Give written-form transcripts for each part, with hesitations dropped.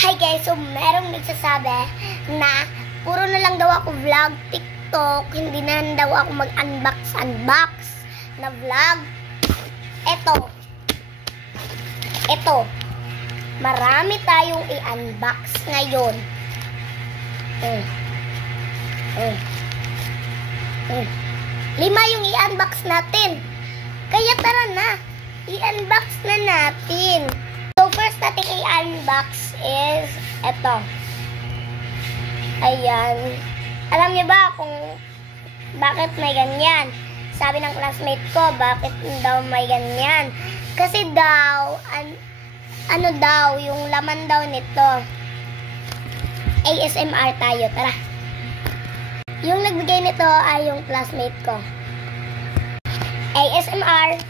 Hi guys, so merong nagsasabi na puro na lang daw ako vlog, TikTok, hindi na daw ako mag-unbox na vlog. Ito, marami tayong i-unbox ngayon. Lima yung i-unbox natin. Kaya tara na, i-unbox na natin. So first natin i-unbox is ito. Ayan. Alam niyo ba kung bakit may ganyan? Sabi ng classmate ko, bakit daw may ganyan? Kasi daw, ano daw, yung laman daw nito. ASMR tayo, tara. Yung nagbigay nito ay yung classmate ko. ASMR.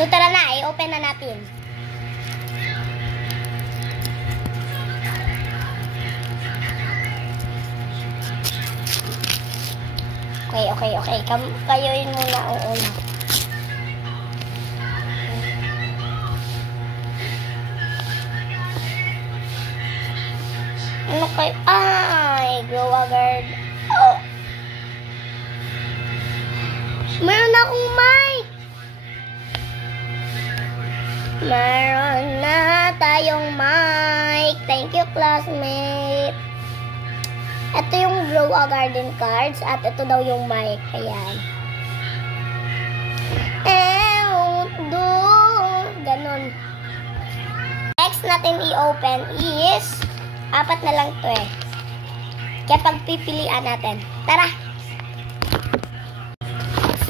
So tara na, i-open na natin. Okay. Kayo yun muna ang una. Ano kayo? Ay, glow agad. Oh! Meron akong mic! Meron na tayong mic. Thank you, classmate. Ito yung Grow a Garden cards at ito daw yung mic. Ayan. Ganon. Next natin i-open is 4 na lang to eh. Kaya pagpipilian natin. Tara!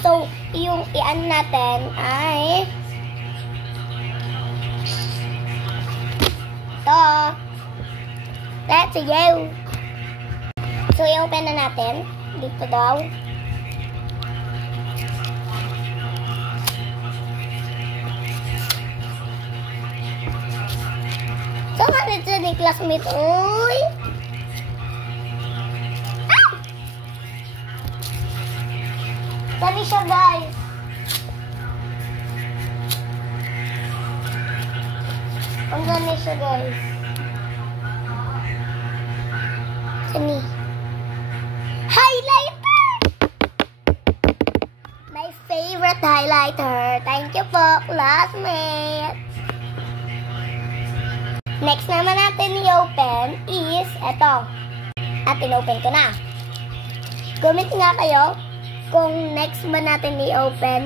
So, yung i-an natin ay ito. Let's go! So, i-open na natin. Dito daw. So, nga nito ni classmate. Uy! Ah! Saan siya, guys? Ang gani siya, guys. Sani. Highlighter! My favorite highlighter. Thank you po, classmates. Next naman natin i-open is ito. At in-open ko na. Comment nga kayo kung next ba natin i-open